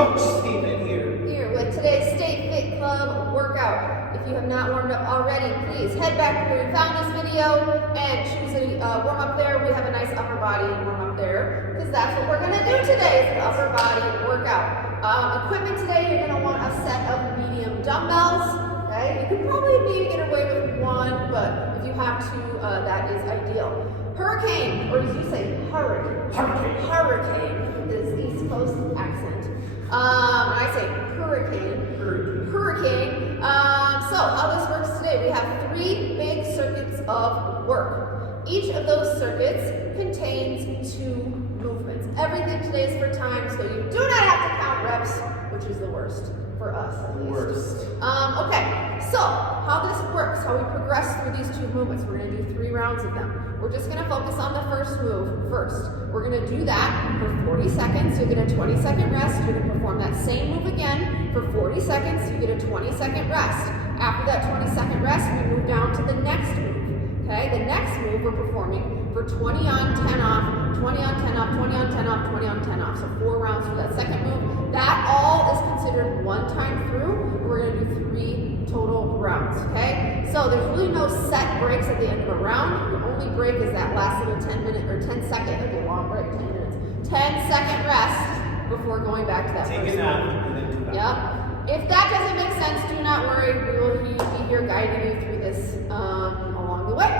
Coach Steven Here with today's Stay Fit Club workout. If you have not warmed up already, please head back to where you found this video and choose a warm up there. We have a nice upper body warm up there because that's what we're going to do today, is the upper body workout. Equipment today, you're going to want a set of medium dumbbells. Okay, you could probably maybe get away with one, but if you have to, that is ideal. Hurricane, or as you say, hurricane with this East Coast accent. I say hurricane. So how this works today, we have 3 big circuits of work. Each of those circuits contains 2 movements. Everything today is for time, so you do not have to count reps, which is the worst for us at least. Okay, so how this works, how we progress through these 2 movements. We're going to do 3 rounds of them. We're just going to focus on the first move first. We're going to do that for 40 seconds. You get a 20-second rest. You're going to perform that same move again for 40 seconds. You get a 20-second rest. After that 20-second rest, we move down to the next move. Okay, the next move we're performing for 20 on, 10 off, 20 on, 10 off, 20 on, 10 off, 20 on, 10 off. So 4 rounds for that second move. That all is considered one time through. We're going to do 3 total rounds, okay? So there's really no set breaks at the end of a round. The only break is that last little 10-minute or 10-second, it'll be a long break, 10 minutes. 10-second rest before going back to that Take first a nap move. and then come back. Yep. If that doesn't make sense, do not worry. We will be here guiding you through this along the way.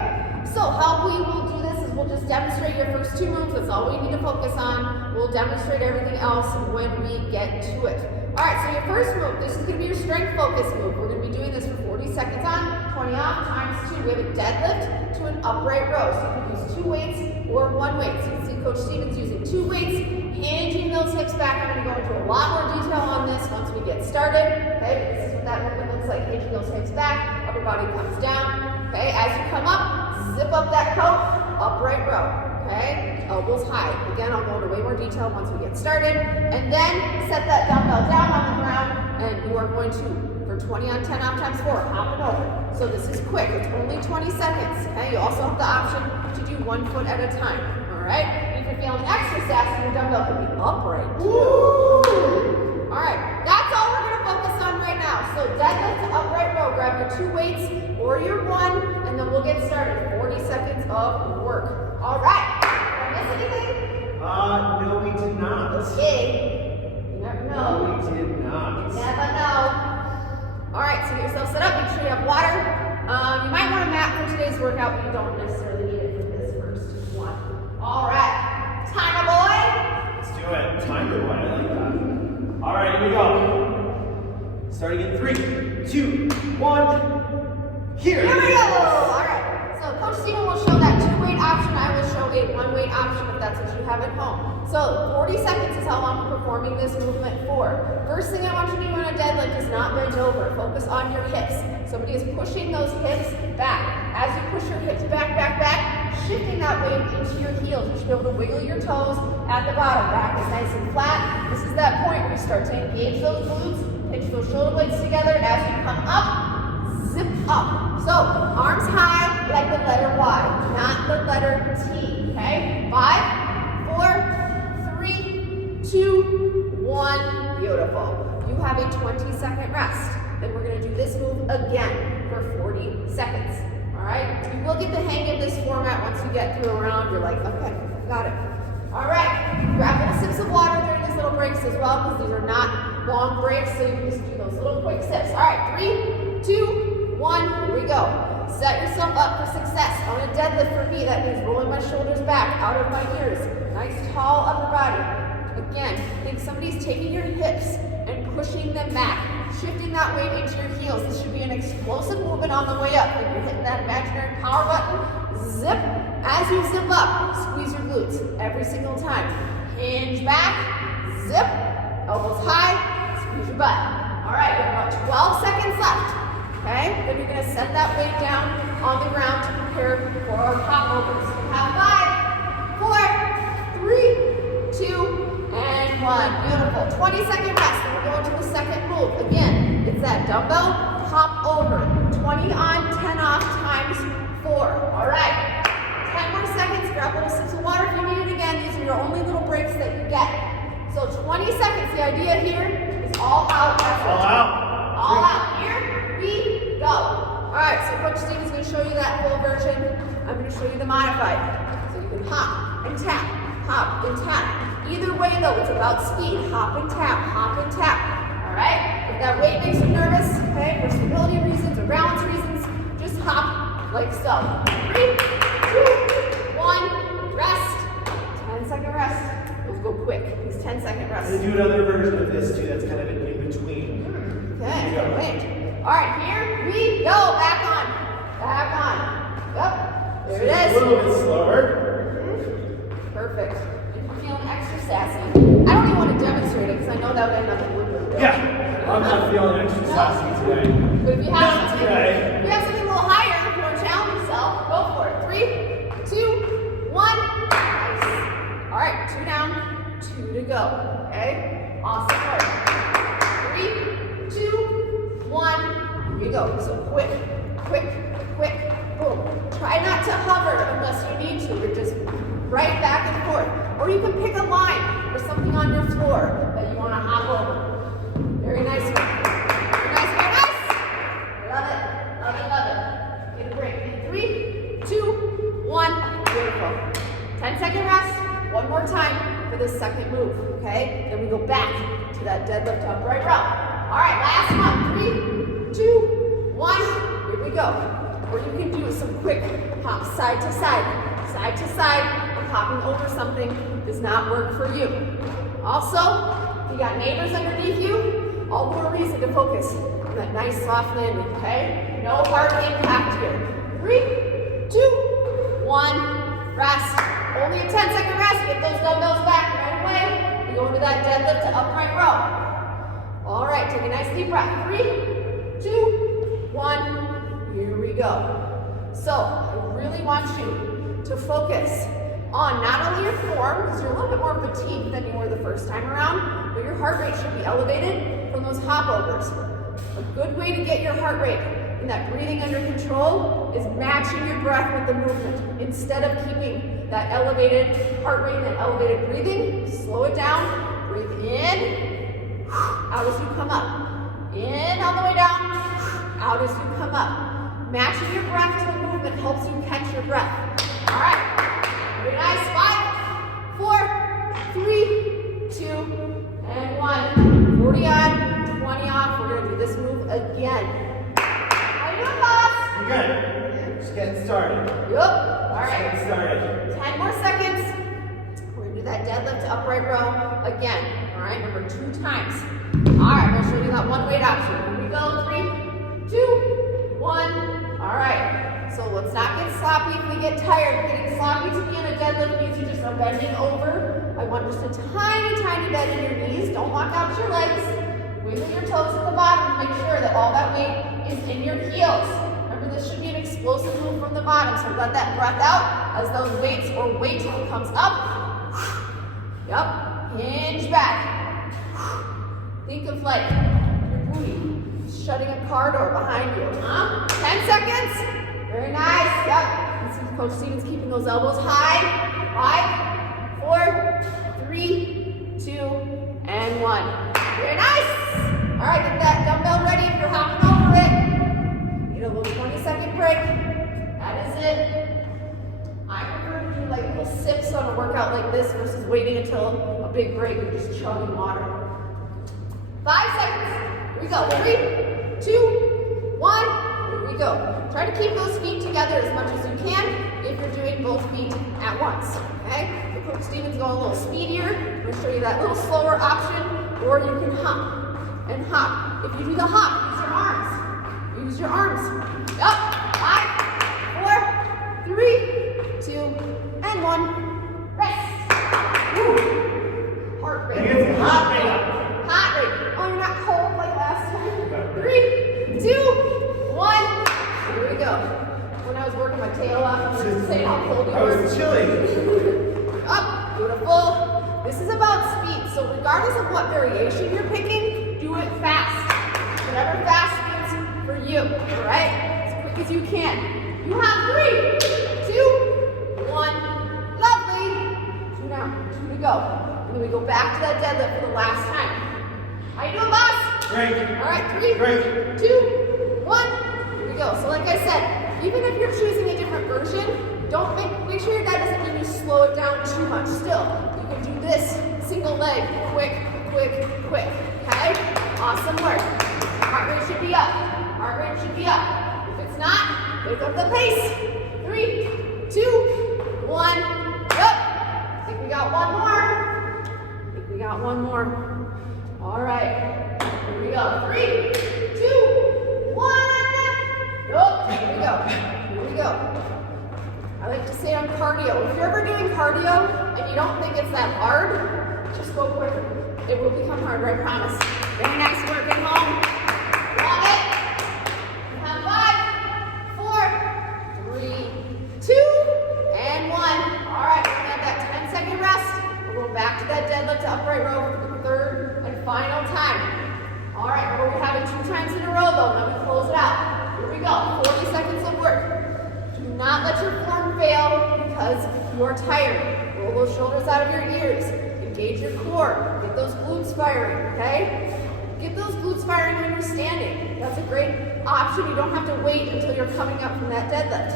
So how we will do this is we'll just demonstrate your first 2 moves. That's all we need to focus on. We'll demonstrate everything else when we get to it. All right, so your first move, this is going to be your strength focus move. We're going to be doing this for 40 seconds on, 20 off, times 2. We have a deadlift to an upright row. So you can use 2 weights or 1 weight. So you can see Coach Steven's using 2 weights, hinging those hips back. I'm going to go into a lot more detail on this once we get started. Okay, this is what that movement looks like, hinging those hips back, upper body comes down. Okay, as you come up, zip up that coat, upright row. Okay, elbows high. Again, I'll go into way more detail once we get started. And then set that dumbbell down on the ground, and you are going to, for 20 on 10 off times 4, hop it over. So this is quick. It's only 20 seconds. Okay, you also have the option to do 1 foot at a time. All right. If you're feeling extra sassy, your dumbbell can be upright. Woo! All right. That's all we're going to focus on right now. So deadlift to upright row. Grab your 2 weights or your 1, and then we'll get started. 40 seconds of work. All right. Did I miss anything? No, we did not. Okay. You never know. No, we did not. You never know. All right, so get yourself set up. Make sure you have water. You might want a mat for today's workout, but you don't necessarily need it for this first one. All right. Timer boy. Let's do it. Timer boy. I like that. All right, here we go. Starting in 3, 2, 1. Here. Here we go. All right. So Coach Steven will show that 2-weight option. I will show a 1-weight option if that's what you have at home. So 40 seconds is how long we're performing this movement for. First thing I want you to do on a deadlift is not bend over. Focus on your hips. Somebody is pushing those hips back. As you push your hips back, shifting that weight into your heels. You should be able to wiggle your toes at the bottom. Back is nice and flat. This is that point where you start to engage those glutes, pinch those shoulder blades together, and as you come up, zip up. So arms high like the letter Y, not the letter T. Okay? 5, 4, 3, 2, 1. Beautiful. You have a 20-second rest. Then we're going to do this move again for 40 seconds. All right? You will get the hang of this format once you get through a round. You're like, okay, got it. All right. Grab little sips of water during these little breaks as well, because these are not long breaks, so you can just do those little quick sips. All right, 3, 2, 1. Here we go. Set yourself up for success. On a deadlift for me, that means rolling my shoulders back out of my ears. Nice tall upper body. Again, think somebody's taking your hips and pushing them back, shifting that weight into your heels. This should be an explosive movement on the way up. If you're hitting that imaginary power button, zip. As you zip up, squeeze your glutes every single time. Hinge back, zip, elbows high, squeeze your butt. All right, we have about 12 seconds left. Okay, then you're going to set that weight down on the ground to prepare for our pop overs. We have 5, 4, 3, 2, and 1. Beautiful. 20-second rest. Then we're going to the second move. Again, it's that dumbbell pop over. 20 on, 10 off times 4. All right. 10 more seconds. Grab little sips of water if you need it again. These are your only little breaks that you get. So 20 20 seconds. The idea here is all out effort. All out. All out. Here we go. All right, so Coach Steven's going to show you that full version. I'm going to show you the modified. So you can hop and tap, hop and tap. Either way though, it's about speed. Hop and tap, hop and tap. All right? If that weight makes you nervous, okay, for stability reasons or balance reasons, just hop like so. 3, 2, 1, rest. 10-second rest. Those go quick. These 10-second rests. I'm going to do another version of this too that's kind of in between. Okay, wait. All right, here we go. Back on. Back on. Yep. There it is. A little bit slower. Perfect. If you're feeling extra sassy, I don't even want to demonstrate it because I know that would end up in woodwork. Yeah, I'm not feeling extra sassy today. But if you have Not something, today. if you have something a little higher, if you want to challenge yourself, go for it. 3, 2, 1. Nice. All right, 2 down, 2 to go. Okay. Awesome work. 3, 2, 1. Here you go. So quick, quick, quick. Boom. Try not to hover unless you need to. You're just right back and forth. Or you can pick a line or something on your floor that you want to hop over. Very nice one. Very nice, very nice. Love it, love it, love it. Get a break. In 3, 2, 1. Beautiful. 10-second rest. One more time for the second move, okay? Then we go back to that deadlift upright row. All right, last one. 3, 2, 1. Here we go. Or you can do some quick hops side to side. Side to side. Hopping over something does not work for you. Also, if you got neighbors underneath you, all the more reason to focus on that nice soft landing, okay? No hard impact here. 3, 2, 1, rest. Only a 10-second rest. Get those dumbbells back right away. We go into that deadlift to upright row. All right, take a nice deep breath. 3, 2, 1. Here we go. So, I really want you to focus on not only your form, because you're a little bit more fatigued than you were the first time around, but your heart rate should be elevated from those hop overs. A good way to get your heart rate and that breathing under control is matching your breath with the movement. Instead of keeping that elevated heart rate and that elevated breathing, slow it down, breathe in, out as you come up. In all the way down, out as you come up. Matching your breath to the movement helps you catch your breath. All right. Very nice. 5, 4, 3, 2, and 1. 40 on, 20 off. We're going to do this move again. How you doing, boss? You're good. Just getting started. Yup. All right. Just getting started. 10 more seconds. We're going to do that deadlift to upright row again. All right. Remember, 2 times. All right. I'm going to show you that one weight option. Here we go. 3, 2, 1. All right. So let's not get sloppy if we get tired. Getting sloppy to be in a deadlift means you just are bending over. I want just a tiny, tiny bend in your knees. Don't lock out your legs. Wiggle your toes at the bottom to make sure that all that weight is in your heels. Remember, this should be an explosive move from the bottom. So let that breath out as those weights or weight comes up. Yup. Hinge back. Think of like your booty shutting a car door behind you. 10 seconds. Very nice. Yep. You can see Coach Stevens keeping those elbows high. 5, 4, 3, 2, and 1. Very nice. All right, get that dumbbell ready if you're hopping over it. Get a little 20-second break. That is it. I prefer to do like little sips on a workout like this versus waiting until a big break and just chugging water. 5 seconds. Here we go. 3, 2, 1. Here we go. Try to keep those feet together as much as you can if you're doing both feet at once, okay? If Coach Stevens going a little speedier, I'm going to show you that little slower option, or you can hop and hop. If you do the hop, use your arms. Use your arms. Yup. 5, 4, 3, 2, and 1. Rest. Woo. Heart rate. Get some hot rate up. Hot rate. Oh, you're not cold like last time. 3, 2, 1. Here we go. When I was working my tail off, I was just saying how cold you I were. was chilly. Up. Beautiful. This is about speed. So regardless of what variation you're picking, do it fast. Whatever fast means for you. All right? As quick as you can. You have 3, 2, 1. Lovely. 2 down. 2 to go. And then we go back to that deadlift for the last time. How you doing, boss? Great. All right, 3, Great. 2, 1. Here we go. So like I said, even if you're choosing a different version, don't make sure that doesn't mean you slow it down too much. Still, you can do this single leg, quick, quick, quick. Okay? Awesome work. Heart rate should be up. Heart rate should be up. If it's not, pick up the pace. 3, 2, 1. Yep. I think we got one more. I think we got one more. All right. Here we go. 3, 2, 1. Nope. Here we go. Here we go. I like to say on cardio. If you're ever doing cardio and you don't think it's that hard, just go quicker. It will become harder, I promise. Very nice work at home. Love it. You have 5, 4, 3, 2, and 1. All right, we're gonna have that 10-second rest. We're going back to that deadlift to upright row for the third and final time. All right, remember we're having 2 times in a row though. Now we close it out. Here we go. 40 seconds of work. Do not let your form fail because you're tired. Roll those shoulders out of your ears. Engage your core. Get those glutes firing, okay? Get those glutes firing when you're standing. That's a great option. You don't have to wait until you're coming up from that deadlift.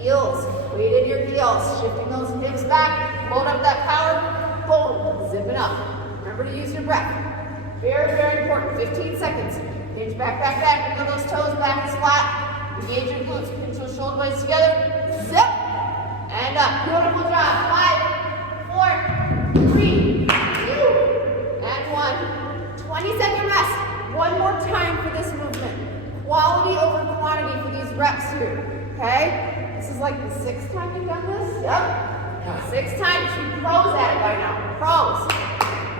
Heels. Weight in your heels. Shifting those hips back. Load up that power. Boom. Zip it up. Remember to use your breath. Very, very important. 15 seconds. Engage back, back, back. Wiggle those toes back and flat. Engage your glutes. Pinch those shoulder blades together. Zip. And up. Beautiful job. 5, 4, 3, 2, and 1. 20-second rest. One more time for this movement. Quality over quantity for these reps here. Okay? This is like the 6th time you've done this? Yep. 6 times. You pros at it by now. Pros.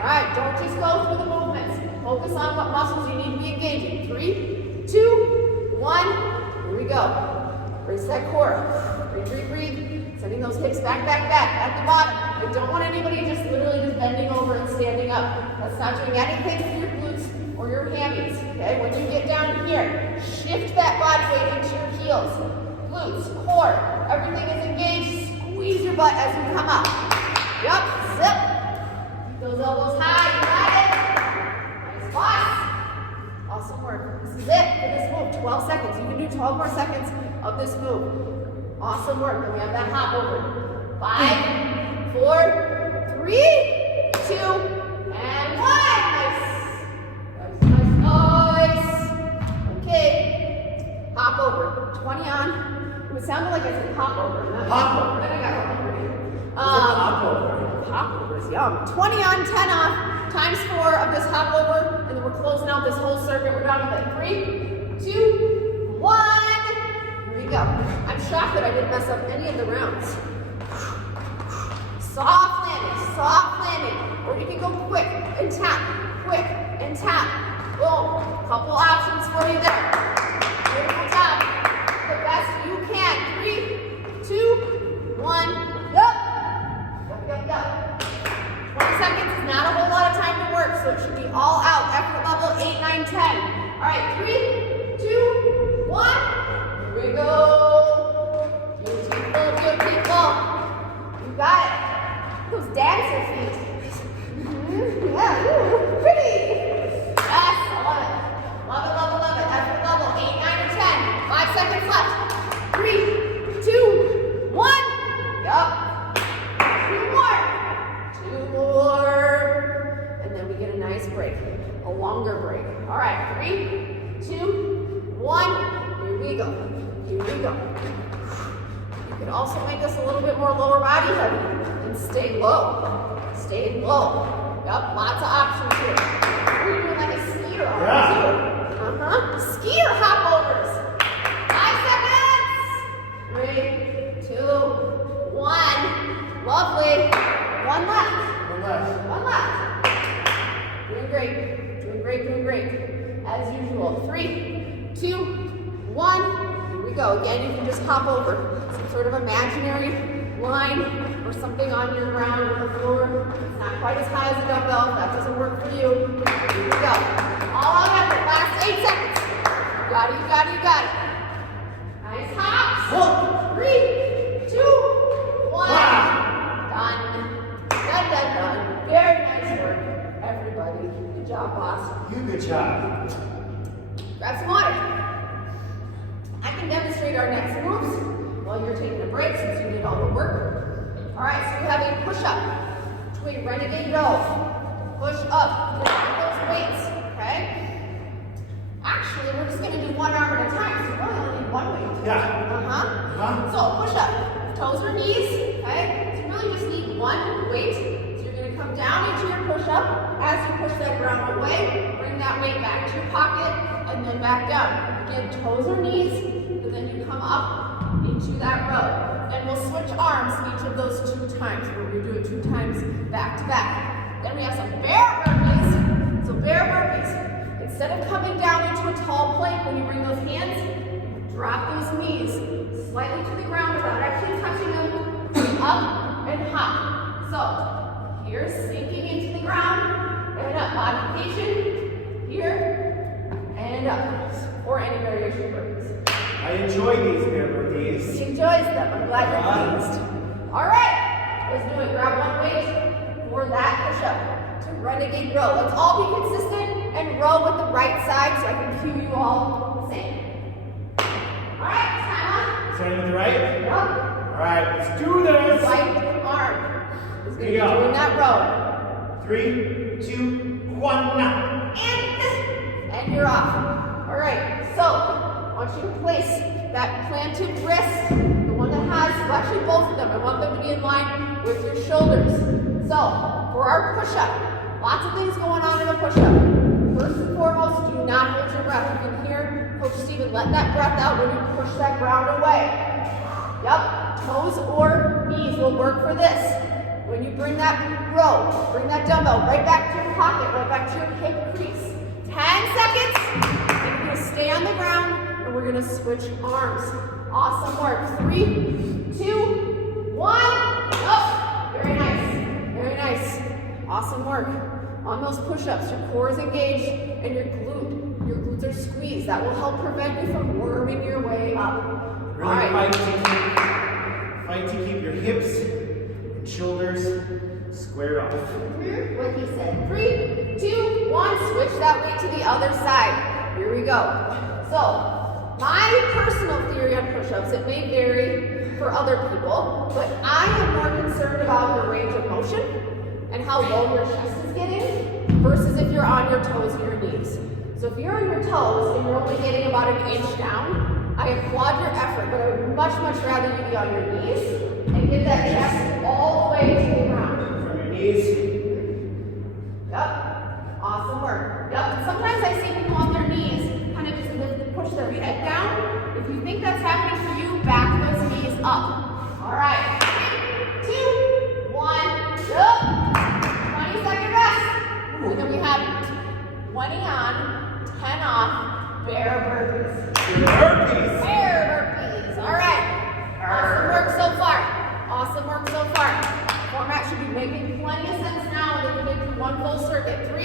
Alright, don't just go through the movements. Focus on what muscles you need to be engaging. 3, 2, 1. Here we go. Brace that core. Breathe, breathe, breathe. Sending those hips back, back, back. At the bottom. I don't want anybody just literally just bending over and standing up. That's not doing anything for your glutes or your hammies. Okay? When you get down here, shift that body weight into your heels. Glutes, core, everything is engaged. Squeeze your butt as you come up. Yep, zip. Keep those elbows high. You got it. Nice boss. Awesome work. This is it for this move. 12 seconds. You can do 12 more seconds of this move. Awesome work. Then we have that hop over. 5, 4, 3, 2, and 1. Nice. Okay. Hop over. 20 on. It sounded like I said hop over. Hop over. Then I got hungry. Hop over. Hop overs, yum. 20 on, 10 off. Times 4 of this hop over, and then we're closing out this whole circuit. We're done with it. 3, 2, 1. Here we go. I'm shocked that I didn't mess up any of the rounds. Soft landing, or you can go quick and tap, boom. Couple options for you there. Beautiful job. The best you can. 3, 2, 1, yup. 20 seconds is not a whole lot of time to work, so it should be all out. Effort level 8, 9, 10. All right, 3, 2, 1. Here we go. Beautiful. You got it. Those dancer feet. Yeah, ooh, pretty. Yes, I love it. Love it. Effort level 8, 9, or 10. 5 seconds left. 3, 2, 1. Yup. 2 more. And then we get a nice break. A longer break. All right, 3, 2, 1. Here we go. You can also make this a little bit more lower body heavy and stay low. Yep, lots of options here. We're doing like a skier too. Skier hop overs. 5 seconds. 3, 2, 1. Lovely. One left. Doing great. As usual. 3, 2, 1. Here we go. Again, you can just hop over some sort of imaginary line or something on your ground or the floor. It's not quite as high as a dumbbell. That doesn't work for you. Here we go. All out effort. Last 8 seconds. You got it. Nice hops. 3, 2, 1. Done. Very job, boss. You good job. Grab some water. I can demonstrate our next moves while you're taking a break since you did all the work. All right, so we have a push-up to a renegade row. Push up with those weights, okay? Actually, we're just gonna do one arm at a time, so you really only need one weight. Yeah. So push up, toes or knees, okay? So you really just need one weight. So you're gonna come down into your push up. As you push that ground away, bring that weight back to your pocket and then back down. Again, toes or knees, and then you come up into that row. And we'll switch arms each of those 2 times, where we're doing 2 times back to back. Then we have some bear burpees. So bear burpees. Instead of coming down into a tall plank when you bring those hands, drop those knees slightly to the ground without actually touching them. Up and hop. So here, sinking into the ground and up. Modification here and up. Or any variation of burpees. I enjoy these bear burpees. He enjoys them. I'm glad you're pleased. All right, let's do it. Grab one weight for that push-up to renegade row. Let's all be consistent and row with the right side so I can cue you all the same. All right, time on. Starting with the right? Yep. All right, let's do this. Right arm is going to be Here we go. doing that row. 3, 2, 1, now. And you're off. All right, so I want you to place that planted wrist, the one that has, well, actually both of them, I want them to be in line with your shoulders. So, for our push-up, lots of things going on in a push-up. First and foremost, do not hold your breath. You can hear Coach Steven let that breath out when you push that ground away. Yep, toes or knees will work for this. When you bring that row, bring that dumbbell right back to your pocket, right back to your hip crease. 10 seconds, and you're gonna stay on the ground, and we're gonna switch arms. Awesome work. 3, 2, 1, up. Very nice. Very nice. Awesome work. On those push-ups, your core is engaged and your glutes are squeezed. That will help prevent you from worming your way up. Really All right. fight to keep your hips and shoulders squared off. What he said. 3, 2, 1. Switch that weight to the other side. Here we go. So, my personal theory on push-ups, it may vary for other people, but I am more concerned about your range of motion and how low your chest is getting versus if you're on your toes or your knees. So if you're on your toes and you're only getting about an inch down, I applaud your effort, but I would much, much rather you be on your knees and get that chest all the way to the ground. From your knees. Yep. Awesome work. Yep. And sometimes I see people on their knees kind of just push their head down. If you think that's happening for you, back those knees up. All right. 3, 2, 1, up. 20-second rest. And then we have 20 on, 10 off, bear burpees. Burpees. Bear burpees. All right. Awesome work so far. Awesome work so far. Format should be making plenty of sense now. And then we can do one full circuit. 3,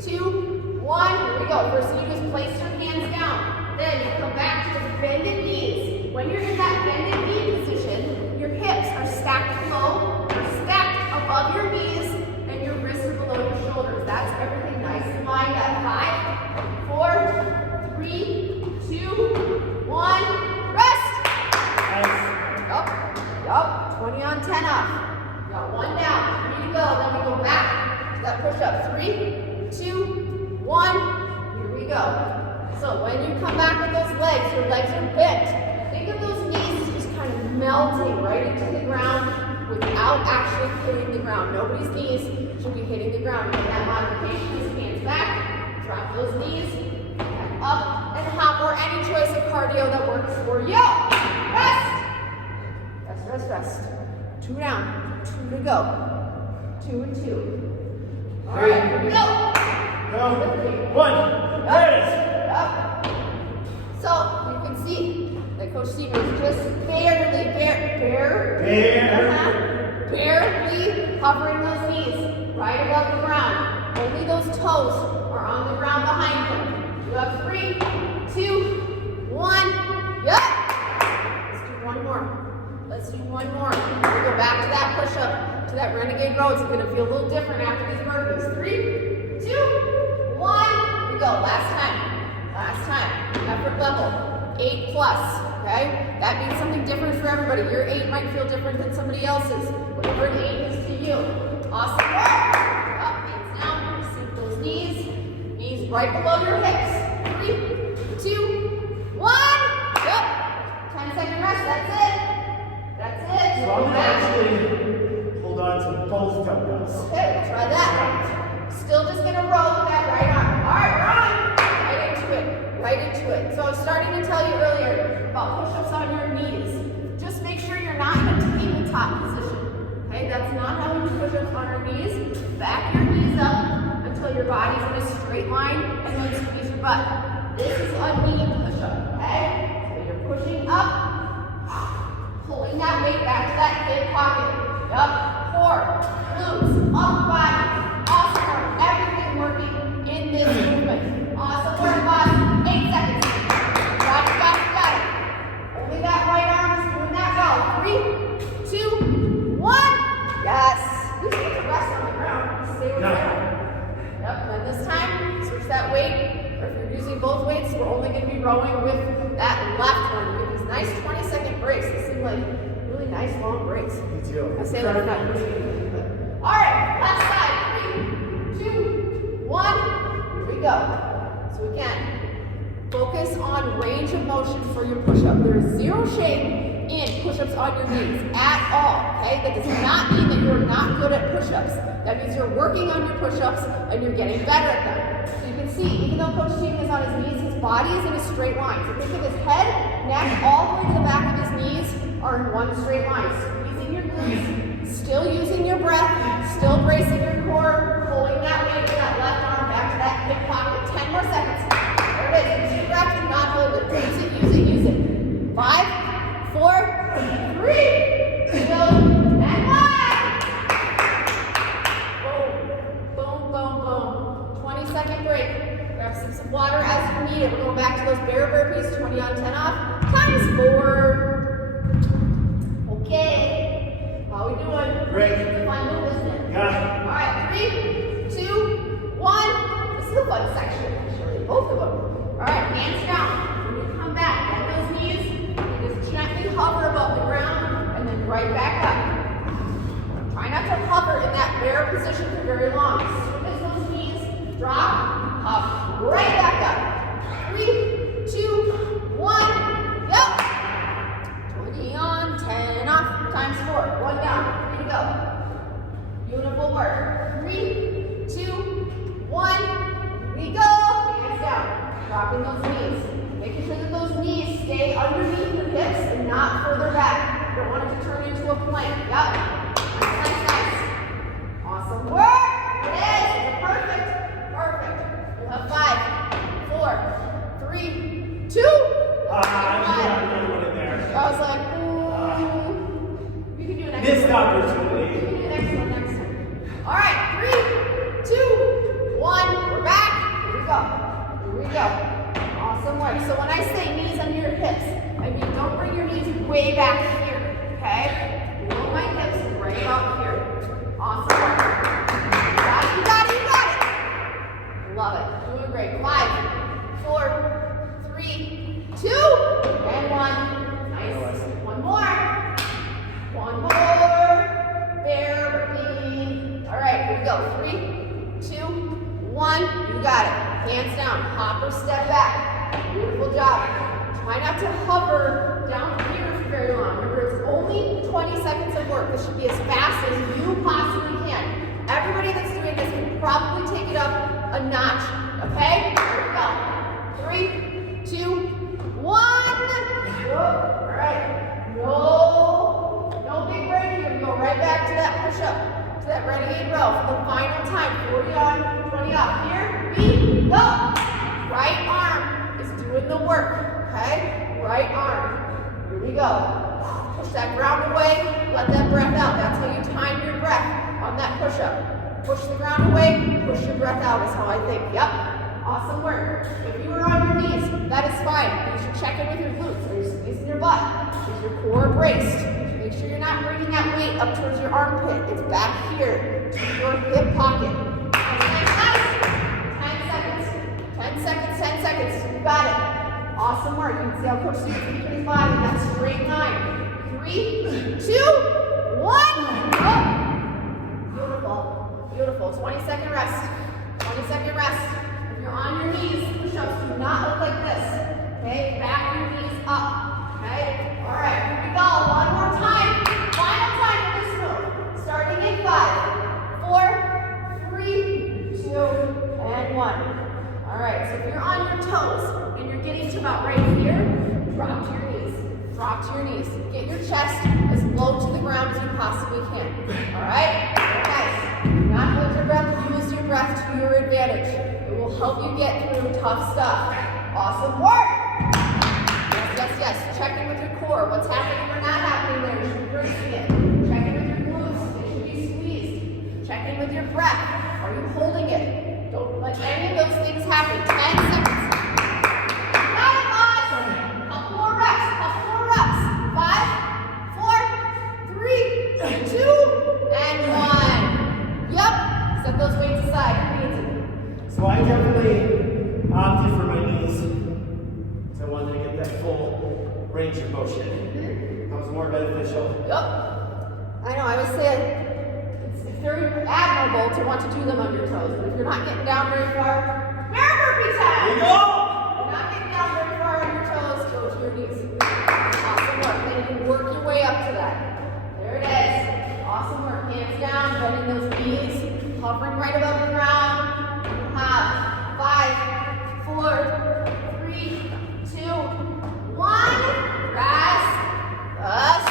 2, 1. Here we go. First, you just place your hands down. Then you come back to the bended knees. When you're in that bended knee position, your hips are stacked low, or stacked above your knees, and your wrists are below your shoulders. That's everything nice and lined up. 5, 4, 3, 2, 1. Rest. Nice. Yup. 20 on, 10 off. Got one down. 3 to go. Then we go back to that push up. 3, 2, 1. Here we go. So when you come back with those legs, your legs are bent. Think of those knees as just kind of melting right into the ground without actually hitting the ground. Nobody's knees should be hitting the ground. In that modification, his hands back, drop those knees, back up and hop, or any choice of cardio that works for you. Rest. Rest, rest, rest. 2 down, 2 to go. 2 and 2. All right, here we go. Go. 1. There it is. Up. So you can see that Coach Steven is just barely hovering those knees right above the ground. Only those toes are on the ground behind him. You have 3, 2, 1. Yup. Let's do one more. Let's do one more. We go back to that push-up, to that renegade row. It's going to feel a little different after these burpees. 3, 2, plus, okay? That means something different for everybody. Your 8 might feel different than somebody else's. Whatever an 8 is to you. Awesome work. Up, hands down, sink those knees. Knees right below your hips. 3, 2, 1. Yep. 10-second rest, that's it. That's it. So I'm gonna actually hold on to both dumbbells. Okay, try that. Still just gonna roll with that right arm. All right, we're on. Right into it. Right into it. So I was starting to tell you earlier about push-ups on your knees. Just make sure you're not in a tabletop position. Okay, that's not how we do push-ups on our knees. Back your knees up until your body's in a straight line, and then squeeze your butt. This is a knee push-up. Okay, so you're pushing up. Pulling that weight back to that hip pocket. Yup. Core, glutes, upper body. Awesome work. Everything working in this movement. Awesome work, boss. 8 seconds. Got it, got it, got it. Only that right arm is doing that well. 3, 2, 1. Yes. You just get to rest on the ground. Just stay with that. Yep. And then this time, switch that weight. Or if you're using both weights, we're only going to be rowing with that left one. You get these nice 20-second breaks. They seem like really nice long breaks. Me too. I say that I'm not pushing anything, but. All right, left side. 3, 2, 1. Here we go. So again, focus on range of motion for your push-up. There is zero shame in push-ups on your knees at all. Okay, that does not mean that you're not good at push-ups. That means you're working on your push-ups and you're getting better at them. So you can see, even though Coach Steven is on his knees, his body is in a straight line. So think of his head, neck, all the way to the back of his knees are in one straight line. Squeezing your glutes, still using your breath, still bracing your core, pulling that weight with that left arm back to that hip pocket. 10 more seconds. There it is. Use your breath, do not hold it. Use it, use it, use it. 5, 4, 3, 2, and 1. Boom, boom, boom, boom. 20-second break. Grab some water as you need it. We're going back to those bear burpees. 20 on, 10 off. Times 4. Okay. How we doing? Great. It's a fun little, isn't it? Yeah. All right. 3, 2, 1. This is a fun section, actually. Both of them. All right. Hands down. When you come back, bend those knees. You just gently hover above the ground, and then right back up. Try not to hover in that bear position for very long. As soon as those knees drop, hop right back up. 3, 2, 1. Yep. 20 on, 10 off, times 4. 1 down. Here we go. Beautiful work. 3, 2, 1. Here we go. Hands down. Dropping those knees. Making sure that those knees stay underneath your hips and not further back. You don't want it to turn into a plank. Yep. Nice, nice, nice. Awesome work. It is. Perfect. Perfect. We'll have 5, 4, 3, 2. I got another one in there. I was like, ooh. You can do next Missed one. opportunity. You can do next one, next one. All right, 3, 2, 1. We're back. Here we go. Here we go. Awesome work. So when I say knees under your hips, I mean don't bring your knees way back here, okay? Below my hips, right about here. Awesome work. You got it, you got it, you got it. Love it. Doing great. 5, 4, 3, 2, and 1. Nice. One more. One more. Bear burpee. All right, here we go. 3, 2, 1. You got it. Hands down. Hop or step back. Beautiful job. Try not to hover down here for very long. Remember, it's only 20 seconds of work. This should be as fast as you possibly can. Everybody that's doing this can probably take it up a notch. Okay? Here we go. 3, 2, 1. All right. No big break here. We go right back to that push-up, to that renegade row for the final time. 40 on, 20 off. Here we go. Right arm is doing the work. Okay? Right arm. Here we go. Push that ground away. Let that breath out. That's how you time your breath on that push-up. Push the ground away. Push your breath out is how I think. Yep. Awesome work. If you are on your knees, that is fine. You should check in with your glutes. Are you squeezing your butt? Is your core braced? Make sure you're not bringing that weight up towards your armpit. It's back here to your hip pocket. Nice, nice. 10 seconds. 10 seconds, 10 seconds. You got it. Awesome. Awesome work. You can see how Coach Steve's keeping his body in that straight line. 3, 2, 1. Up. Beautiful. Beautiful. 20-second rest. 20-second rest. If you're on your knees, push-ups do not look like this. Okay? Back your knees up. Okay? All right. Here we go. One more time. Final time for this move. Starting in 5, 4, 3, 2, and 1. All right. So if you're on your toes and you're getting to about right here, drop to your knees. Drop to your knees. Get your chest as low to the ground as you possibly can. All right? Nice. Not hold your breath. Use your breath to your advantage. It will help you get through tough stuff. Awesome work. Yes, yes, yes. Check in with your core. What's happening or not happening there? You should be bracing it. Check in with your glutes. They should be squeezed. Check in with your breath. Are you holding it? Don't let any of those things happen. 10 seconds. Not a pause. Couple more reps. Couple more reps. 5, 4, 3, 2, and 1. Yup. Set those weights aside. So I definitely opted for my knees. So I wanted to get that full range of motion. That was more beneficial. Yup. I know, I would say it's very admirable to want to do them on your toes, but if you're not getting down very far, bear burpee time! Here we go! If you're not getting down very far on your toes, go to your knees. Awesome work. Then you can work your way up to that. There it is. Awesome work. Hands down, bending those knees, hovering right above the ground. You have 5, 4, 3, 2, 1. Rest. Yes.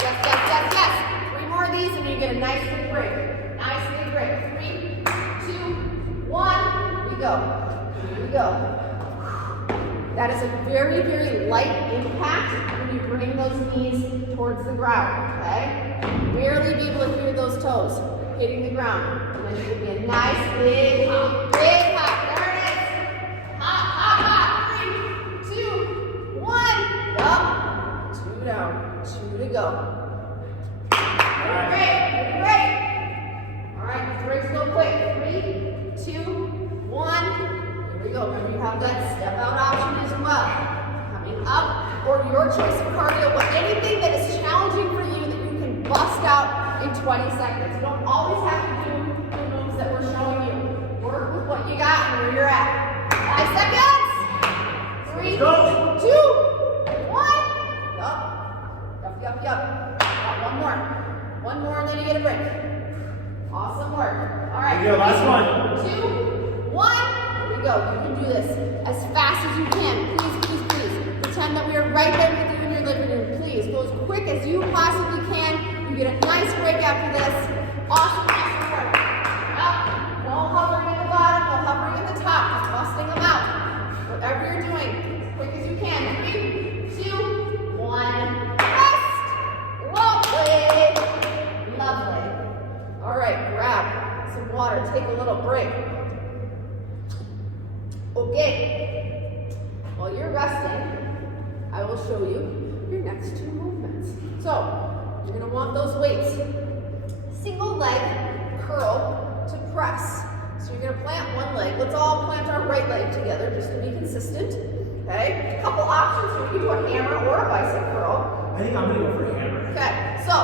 Yes, yes, yes, yes. 3 more of these and you get a nice big break. Nice big break. 3, 2, 1. Here we go. Here we go. That is a very, very light impact when you bring those knees towards the ground, okay? Barely be able to hear those toes hitting the ground. And then it would be a nice big hop. Big hop. There it is. Hop, hop, hop. 3, 2, 1. Up. 2 down. 2 to go. Great. Great. All right, these breaks go quick. 3, 2, 1. Here we go. Remember, you have that step out option as well. Coming up, or your choice of cardio, but anything that is challenging for you that you can bust out in 20 seconds. You don't always have to do the moves that we're showing you. Work with what you got and where you're at. 5 seconds. 3, 2, 1. Yup. Yup, yup, yup. One more. One more and then you get a break. Awesome work. All right. Here we go, last one. 2, 1. Here we go. You can do this as fast as you can. Please, please, please. Pretend that we are right there with you in your living room. Please go as quick as you possibly can. You get a nice break after this. Awesome, awesome work. Up. No hovering at the bottom, no hovering at the top. Just busting them out. Whatever you're doing, as quick as you can. 3, 2, 1. Rest. Lovely. Lovely. All right, grab some water. Take a little break. Okay. While you're resting, I will show you your next 2 movements. So, you're going to want those weights. Single leg curl to press. So you're going to plant one leg. Let's all plant our right leg together just to be consistent. Okay? A couple options. You can do a hammer or a bicep curl. I think I'm going to go for a hammer. Okay, so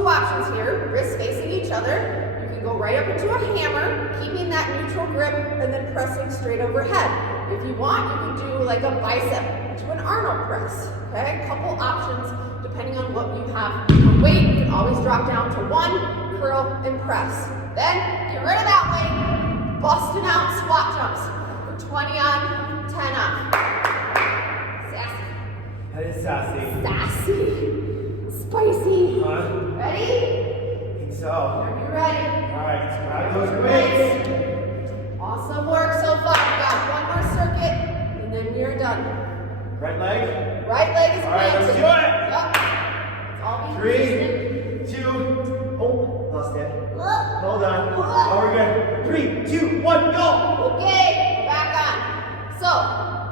2 options here. Wrists facing each other. You can go right up into a hammer, keeping that neutral grip, and then pressing straight overhead. If you want, you can do like a bicep to an Arnold press. Okay, a couple options depending on what you have for weight. You can always drop down to 1, curl, and press. Then get rid of that weight, busting out squat jumps for 20 on, 10 up. Sassy. That is sassy. Sassy. Spicy. Ready? I think so. Are you ready? All right, let's grab those weights. Awesome work so far. We got one more circuit, and then we are done. Right leg. Right leg is All right, let's do it. Yep. It's all being 3, 2. Oh, lost it. Hold on. Oh, we're good. 3, 2, 1, go. Okay, back on. So,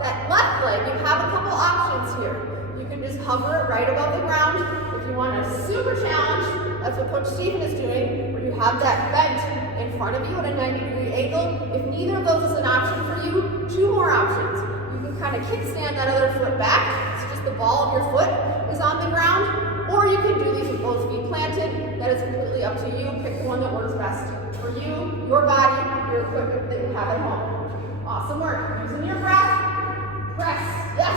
that left leg, you have a couple options here. You can just hover it right above the ground. If you want a super challenge, that's what Coach Steven is doing, where you have that bent in front of you at a 90-degree angle. If neither of those is an option for you, 2 more options. You can kind of kickstand that other foot back. So just the ball of your foot is on the ground. Or you can do these with both feet planted. That is completely up to you. Pick the one that works best for you, your body, your equipment that you have at home. Awesome work. Using your breath. Press. Yes.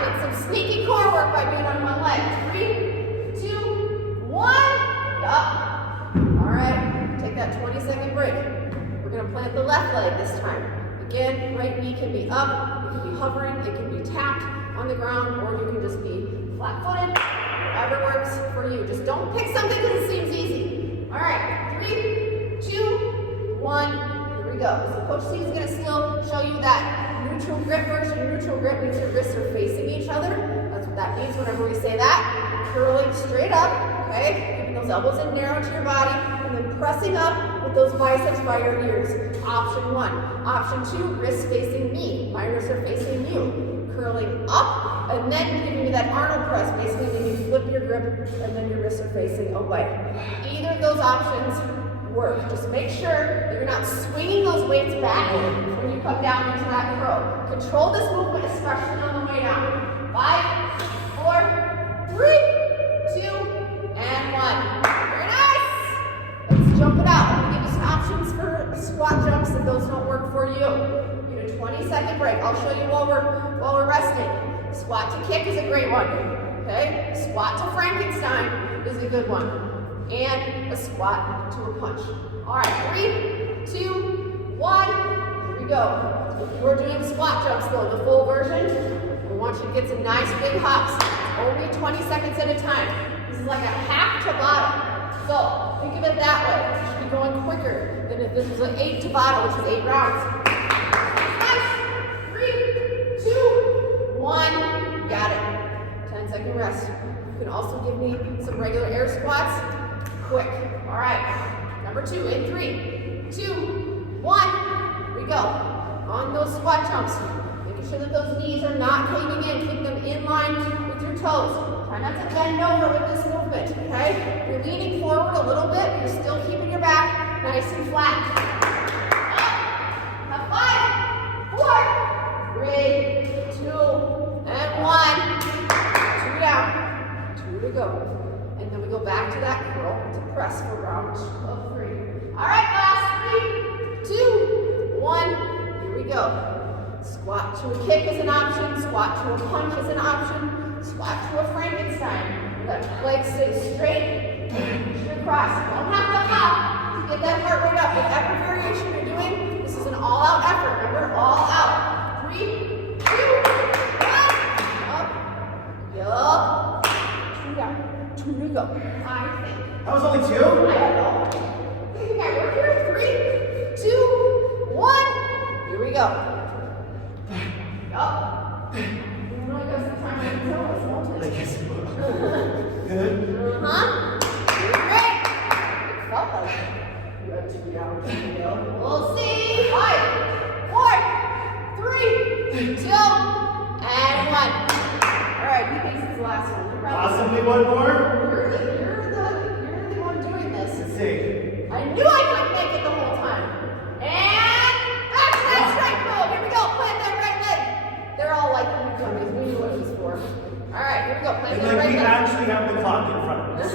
Get some sneaky core work by being on one leg. 3, 2, 1. Up. All right. Take that 20-second break. We're going to plant the left leg this time. Again, right knee can be up, it can be hovering, it can be tapped on the ground, or you can just be flat-footed. Whatever works for you. Just don't pick something because it seems easy. All right. 3, 2, 1. Here we go. So Coach C is going to still show you that neutral grip version. Neutral grip means your wrists are facing each other. That's what that means whenever we say that. Curling straight up, okay? Keeping those elbows in narrow to your body, and then pressing up with those biceps by your ears. Option 1. Option 2, wrists facing me. My wrists are facing you. Curling up, and then giving me that Arnold press. Basically, when you flip your grip, and then your wrists are facing away. Either of those options work. Just make sure that you're not swinging those weights back when you come down into that curl. Control this movement, especially on the way down. 5, 4, 3, 2, and 1. Very nice. Let's jump it out. I'm going to give you some options for squat jumps if those don't work for you. You need a 20-second break. I'll show you while we're resting. Squat to kick is a great one. Okay? Squat to Frankenstein is a good one. And a squat to a punch. All right, 3, 2, 1. Here we go. If you're doing squat jumps though, the full version, we want you to get some nice big hops. Only 20 seconds at a time. This is like a half Tabata. So think of it that way. You should be going quicker than if this was an 8 Tabata, which is 8 rounds. Nice. 3, 2, 1. Got it. 10-second rest. You can also give me some regular air squats. Quick. All right. Number 2 in 3, 2, 1. Here we go. On those squat jumps, making sure that those knees are not caving in. Keep them in line with your toes. Try not to bend over with this movement, okay? You're leaning forward a little bit, but you're still keeping your back nice and flat. Up. Have 5, 4, 3, 2, and 1. 2 down. 2 to go. And then we go back to that curl to press for round of 3. All right, class. 3, 2, 1. Here we go. Squat to a kick is an option. Squat to a punch is an option. Squat to a Frankenstein. That leg stays straight. Should cross. Don't have to hop to get that heart rate up. Whatever variation you're doing, this is an all-out effort. Remember, all out. 3, 2, 1. Up. Yup. 2 down. 2 to go. I think. That was only 2? I don't know. I think I work here. 3, 2, 1. Here we go. Yup. You know, I got some time to tell us, won't it? I guess it will. Good? Uh-huh. You're great. It felt like you had 2 hours to go. We'll see. 5, 4, 3, 2, and 1. All right, you think this is the last one. Possibly one more? You're the one doing this. Let's see. I knew I couldn't make it the whole time. And back to that strike mode. Here we go. Plant that right leg. They're all like newcomers. We knew what it was for. All right, here we go. Plant And that then right we leg. actually have the clock in front of us.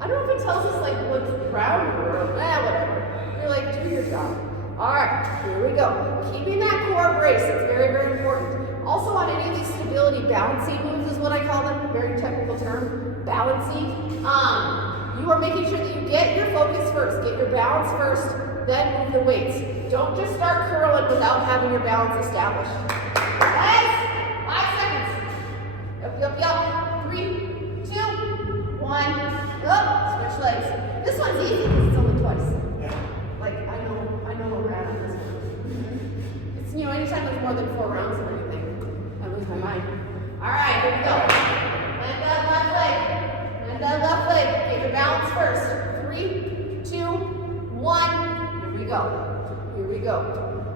I don't know if it tells us like what round we're in. Whatever. You're like, do your job. All right, here we go. Keeping that core brace. It's very, very important. Also on any of these stability balancing moves is what I call them, very technical term, balancing. You are making sure that you get your focus first, get your balance first, then move the weights. Don't just start curling without having your balance established. Legs, 5 seconds. Yup. 3, 2, 1. Up, switch legs. This one's easy because it's only twice. Yeah. Like, I know where we're at on this one. It's, you know, anytime there's more than 4 rounds of anything, I lose my mind. All right, here we go. Plant that left leg. Plant that left leg. Get your balance first. 3, 2, 1. Here we go. Here we go.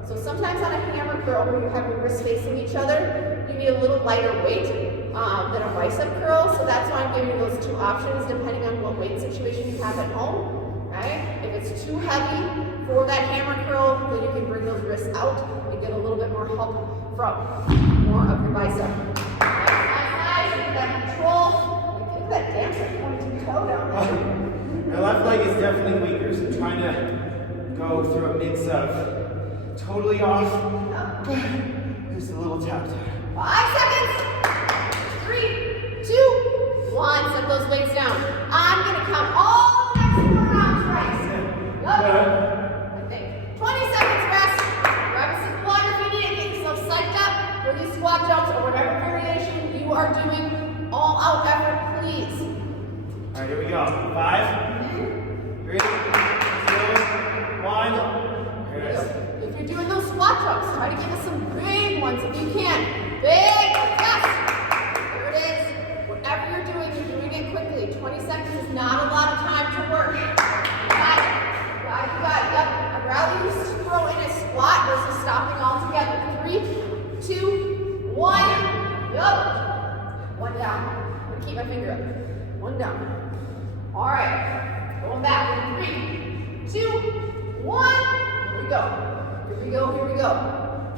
So sometimes on a hammer curl where you have your wrists facing each other, you need a little lighter weight than a bicep curl. So that's why I'm giving you those 2 options depending on what weight situation you have at home. Right? If it's too heavy for that hammer curl, then you can bring those wrists wrists out and get a little bit more help from more of your bicep. Nice. Get that control. Look at that dancer pointing toe down there. My left leg is definitely weaker, so I'm trying to go through a mix of totally off, just a little tap tap. 5 seconds. 3, 2, 1. Set those weights down. I'm going to count all the next 4 rounds right. Yup. I think. 20 seconds rest. Grab a sip of water if you need it. Get yourself psyched up for these squat jumps or whatever variation you are doing. All out effort, please. All right, here we go. 5, 3, 2, 1. Here it is. If you're doing those squat jumps, try to give us some big ones if you can. Big, yes. There it is. Whatever you're doing it quickly. 20 seconds is not a lot of time to work. You got it. You got it. Yep. I'd rather you throw in a squat versus stopping altogether. 3, 2, 1. Yup. 1 down. I'm gonna keep my finger up. 1 down. All right. Going back. 3, 2, 1. Here we go. Here we go. Here we go.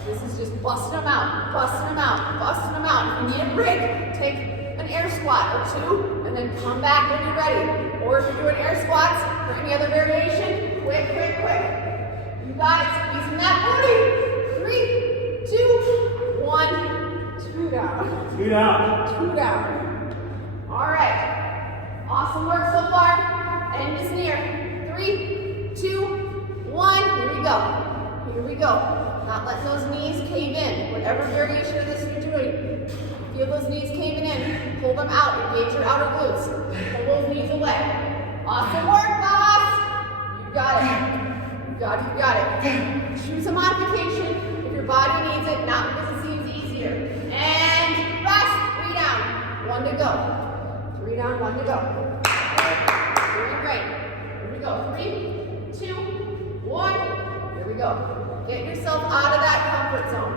This is just busting them out, busting them out, busting them out. If you need a break, take an air squat or 2, and then come back when you're ready. Or if you're doing air squats or any other variation, quick. You got it. Squeezing that booty. 3, 2, 1. 2 down. 2 down. 2 down. All right. Awesome work so far. End is near. 3, 2, 1. Here we go. Here we go. Not letting those knees cave in. Whatever variation of this you're doing, feel those knees caving in. Pull them out. Engage your outer glutes. Pull those knees away. Awesome work, boss. You got it. You got it. Choose a modification if your body needs it, not because it seems easier. And rest. 3 down. 1 to go. 3 down, 1 to go. Doing great. Here we go. 3, 2, 1. Here we go. Get yourself out of that comfort zone.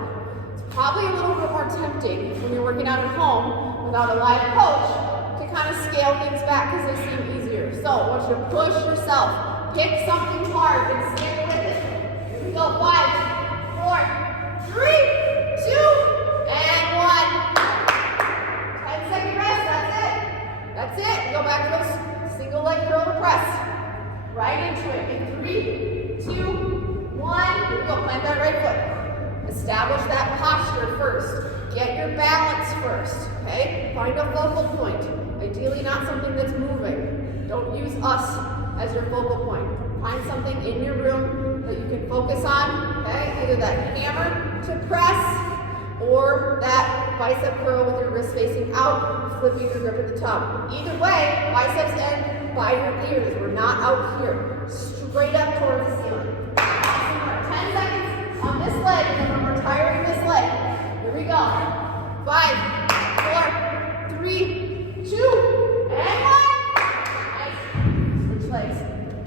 It's probably a little bit more tempting when you're working out at home without a live coach to kind of scale things back because they seem easier. So I want you to push yourself. Pick something hard and stick with it. Here we go. 5, 4, 3, 2, and 1. 10-second rest. That's it. That's it. Go back to those single leg curl to press. Right into it. In 3, 2, 1. Here we go. Plant that right foot. Establish that posture first. Get your balance first. Okay? Find a focal point. Ideally, not something that's moving. Don't use us as your focal point. Find something in your room that you can focus on. Okay? Either that hammer to press or that bicep curl with your wrist facing out, flipping your grip at the top. Either way, biceps end by your ears. We're not out here. Straight up towards the ceiling. 10 seconds on this leg, and then we're retiring this leg. Here we go. 5, 4, 3, 2, and 1. Nice. Switch legs.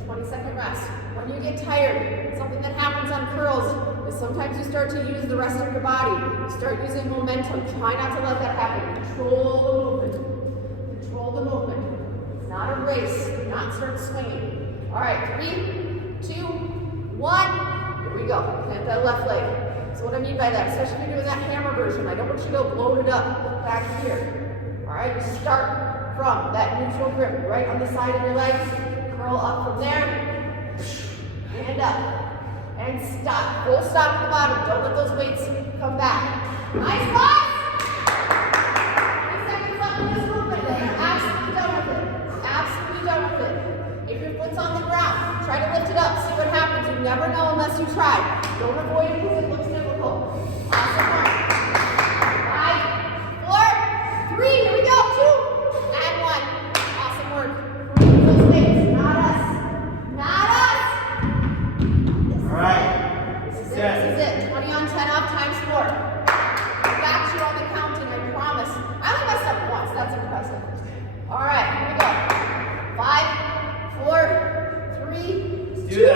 20-second rest. When you get tired, something that happens on curls is sometimes you start to use the rest of your body. You start using momentum. Try not to let that happen. Control the movement. Control the movement. It's not a race. Do not start swinging. All right. 3, 2, 1. Here we go. Plant that left leg. So what I mean by that, especially if you're doing that hammer version, I don't want you to load it up back here. All right, start from that neutral grip right on the side of your legs. Curl up from there. Hand up. And stop. Full stop at the bottom. Don't let those weights come back. Nice box. 20 seconds left in this movement. Then you're absolutely done with it. Absolutely done with it. If your foot's on the ground, try to lift it up. See what happens. You never know unless you try. Don't avoid it because it looks difficult. Awesome work. 5, 4, 3. Here we go. 2 and 1. Awesome work. Those weights, not us. Not us. All right. This is it. 20 on 10 off times 4. I got you on the counting, I promise. I only messed up once. That's impressive. All right, here we go. 5, 4, 3, 2,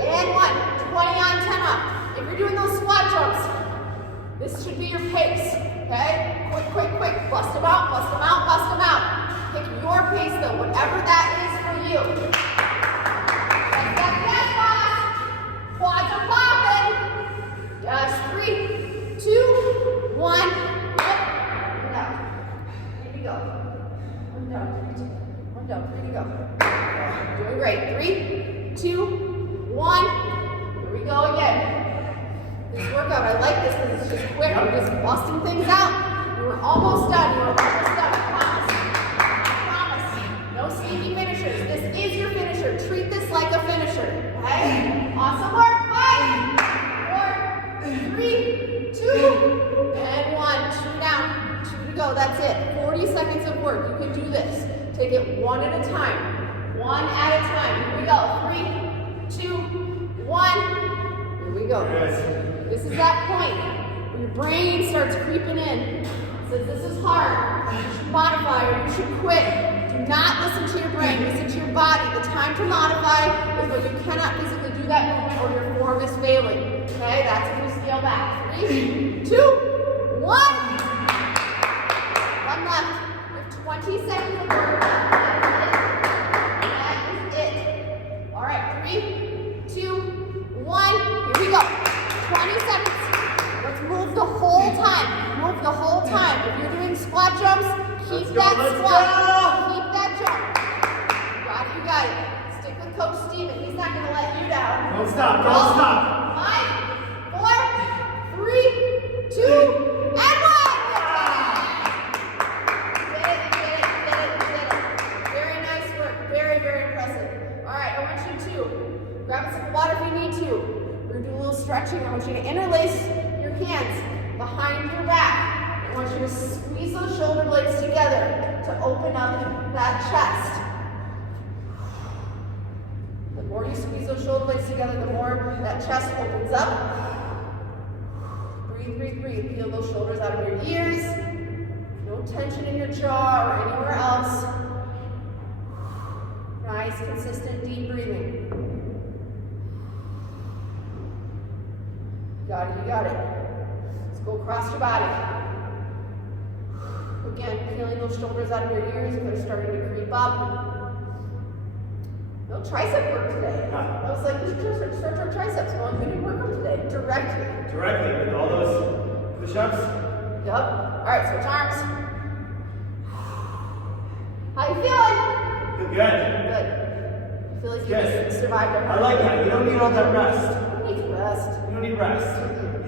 and 1. 20 on 10 off. If you're doing those squat jumps, this should be your pace. Okay? Quick. Bust them out, bust them out, bust them out. Pick your pace though, whatever that is for you. Yes, boss. Quads are popping. because it's just quick. We're just busting things out. We're almost done. We're almost done. I promise. I promise. No sneaky finishers. This is your finisher. Treat this like a finisher. Okay? Awesome work. 5, 4, 3, 2, and 1. 2 down. 2 to go. That's it. 40 seconds of work. You can do this. Take it one at a time. One at a time. Here we go. 3, 2, 1. Here we go. This is that point where your brain starts creeping in. Says this is hard. You should modify or you should quit. Do not listen to your brain. Listen to your body. The time to modify is when you cannot physically do that movement or your form is failing. Okay? That's if you scale back. 3, 2, 1. One left. You have 20 seconds of work. That is it. All right. 3, 2, 1. Here we go. 20 seconds. Let's move the whole time. Move the whole time. If you're doing squat jumps, keep that squat. Keep that jump. You got it. Stick with Coach Steven. He's not going to let you down. Don't stop. Don't stop. 5, 4, 3, 2, and 1. Very nice work. Very, very impressive. All right, I want you to grab a sip of water if you need to. We're going to do a little stretching. I want you to interlace your hands behind your back. I want you to squeeze those shoulder blades together to open up that chest. The more you squeeze those shoulder blades together, the more that chest opens up. Breathe, breathe, breathe. Peel those shoulders out of your ears. No tension in your jaw or anywhere else. Nice, consistent, deep breathing. You got it, you got it. Let's go across your body. Again, peeling those shoulders out of your ears if they're starting to creep up. No tricep work today. I was like, we should stretch our triceps. Well, we didn't work them today. Directly. Directly with all those push-ups. Yep. All right, switch arms. How you feeling? Feel good. Good. I feel like you Good. just survived our I like that. You don't need all that rest. You need to rest. You don't need rest.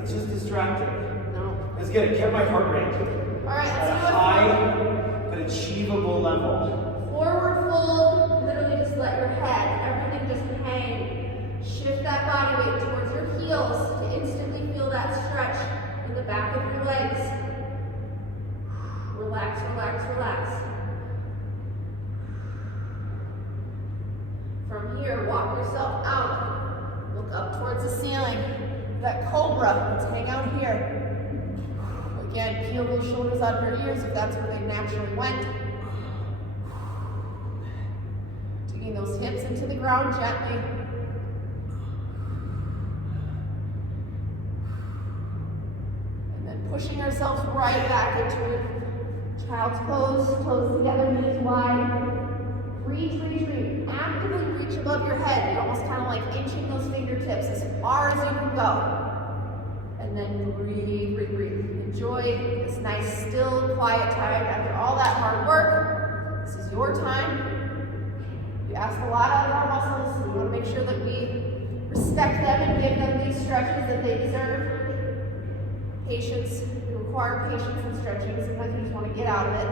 It's just distracting. No. Let's get it. Kept my heart rate All right, at a let's do it. high but achievable level. Forward fold. Literally just let your head, everything just hang. Shift that body weight towards your heels to instantly feel that stretch in the back of your legs. Relax, relax, relax. From here, walk yourself out. Look up towards the ceiling. That cobra, let's hang out here. Again, peel those shoulders out of your ears if that's where they naturally went. Digging those hips into the ground gently. And then pushing ourselves right back into child's pose. Toes together, knees wide. Reach, reach, reach. Actively reach above your head. You're almost kind of like inching those fingertips as far as you can go. And then breathe, breathe, breathe. Enjoy this nice, still, quiet time after all that hard work. This is your time. You asked a lot out of our muscles, so we want to make sure that we respect them and give them these stretches that they deserve. Patience. We require patience in stretching. Sometimes you just want to get out of it.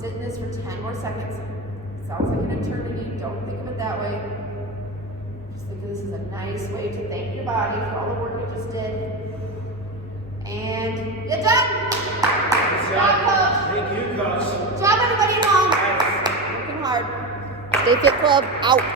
Sit in this for 10 more seconds. Sounds like an eternity. Don't think of it that way. Just think of this as a nice way to thank your body for all the work you just did. And you're done. Good job, Coach. Thank you, Coach. Good job, everybody at home. Nice. Working hard. Stay Fit Club out.